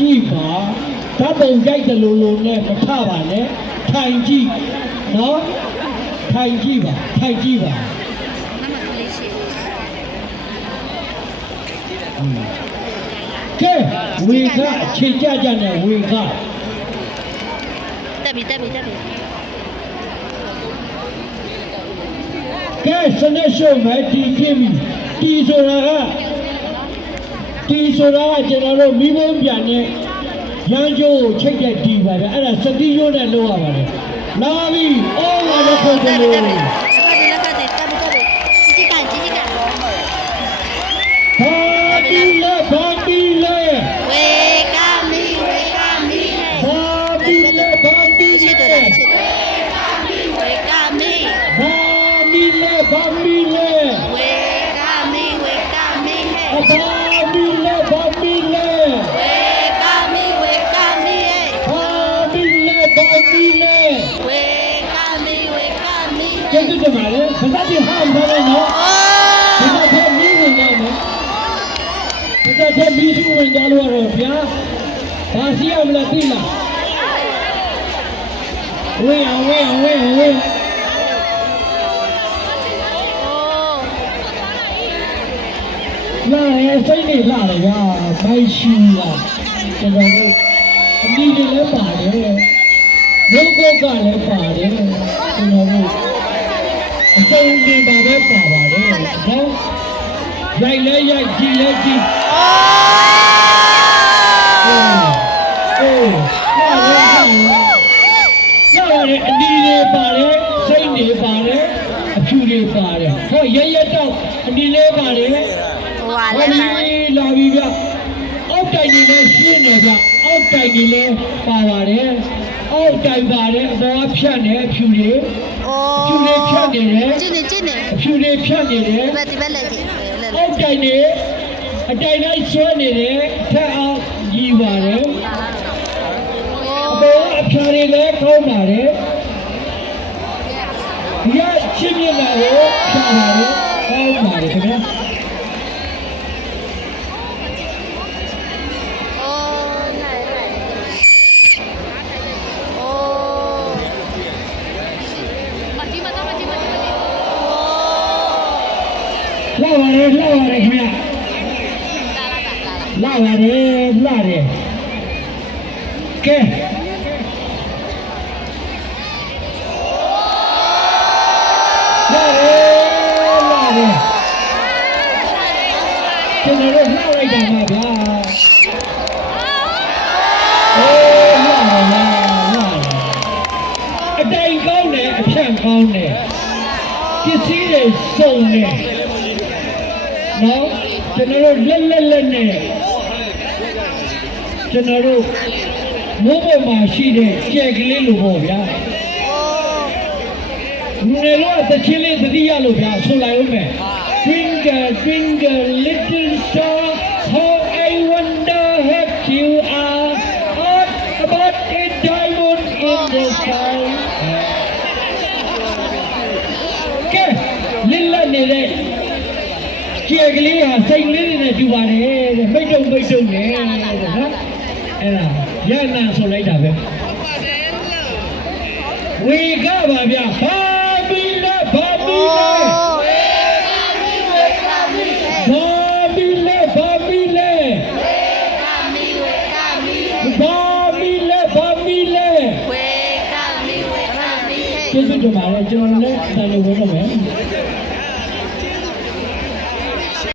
ကြည့်ပါဓာတ်ပုံကြိုက်တယ်လို့လို့နဲ့မထပါနဲ့ထိုင်ကြည့်နော်ထိုင်ကြည့်ပါထိုင်ကြည့်ပါကဲဝေကခြေကြကြနဲ့ဝေကတက်ပြီတက်ပြီတက်ပြီကဲစနေရှုံးမယ်တီးကြည့်ပြီတီးဆိုတာက ဒီဆိုတာကကျွန်တော်တို့မိဘပြန်နဲ့ရန်ကျိုးကိုချိတ်တဲ့ဒီပါပဲအဲ့ဒါစတိရိုးနဲ့လုပ်ရပါတယ်လာပြီအော်လာတော့ကိုယ်ကိုဘာဒီလဲဘာဒီလဲဝေကာမီဝေကာမီဘာဒီလဲ တင်ပါတယ်ဘာသာတိဟာမထားနဲ့နော်အိုဘာသာတဲ့မီးဝင်ကြမယ်ဘာသာတဲ့မီးစုဝင်ကြလို့ရတော့ဗျာဘာစီရမလားသိလားဝေးအောင်ဝေးအောင်ဝေးအောင်ဝေးလာရဲစိတ်နေလာတယ်ဗျာမိုက်ရှိလာကျွန်တော်တို့အမိတွေလည်းပါတယ်ရုပ်ကုတ်ကလည်းပါတယ်ကျွန်တော်တို့အ စုံတင်ပါပဲပါပါတယ်နော်ရိုက်လဲရိုက်ကြည့်လဲကြည့်အေးလာရဲလာရဲအဒီတွေပါတယ်စိတ်တွေပါတယ်အဖြူတွေပါတယ်ဟောရရတော့အဒီလေးပါတယ်ဟွာ။လဲလာလာပြီလာပြီဗျ။အောက်တိုင်နေလဲရှင်းနေဗျ။အောက်တိုင်နေလဲပါပါတယ်။ အောက်တိုင်ပါတယ်အပေါ်ကဖြတ်နေအဖြူတွေအိုဖြူတွေဖြတ်နေတယ်ကျင်းနေကျင်းနေအဖြူတွေဖြတ်နေတယ်ဒီဘက်ဒီဘက်လက်ကြည့်လက်လက်အောက်တိုင်နေအတိုင်တိုင်းဆွဲနေတယ်ထက်အောင်ကြီးပါတယ်အပေါ်ကအဖြာတွေလည်းကောင်းပါတယ်ရချင်းမြင်လာကိုဖြာပါတယ်ကောင်းပါတယ်ခင်ဗျာ လာပါတယ်လာပါတယ်ခင်ဗျာလာလာလာလာလာရတယ်လာတယ်ကဲလာတယ်လာတယ်ကျွန်တော်တို့လှလိုက်တာမှာဗျာအေးလာလာလာအတိုင်ကောင်းတယ်အဖြန့်ကောင်းတယ်ပစ္စည်းတွေစုံတယ် နော်ကျွန်တော်တို့လက်လက်လက်နဲ့ကျွန်တော်တို့မိုးပေါ်မှာရှိတဲ့ကြက်ကလေးလိုပေါ့ဗျာလူတွေတော့တချင်းလေးသတိရလို့ဗျာဆိုလိုက်ဦးမယ် Twinkle twinkle little star ကြက်ကလေးဟာစိတ်လေးနဲ့တူပါတယ်တဲ့မိတ်တုံမိတ်တုံနဲ့တဲ့နော်အဲ့ဒါရနာဆိုလိုက်တာပဲဝေကပါဗျာဘာဘီလဲဘာဘီလဲဘာဘီလဲဘာဘီလဲဘာဘီလဲဘာဘီလဲဝေကမီဝေကမီကျေးဇူးတင်ပါတယ်ကျွန်တော်လည်းတန်လို့ဝင်တော့မယ်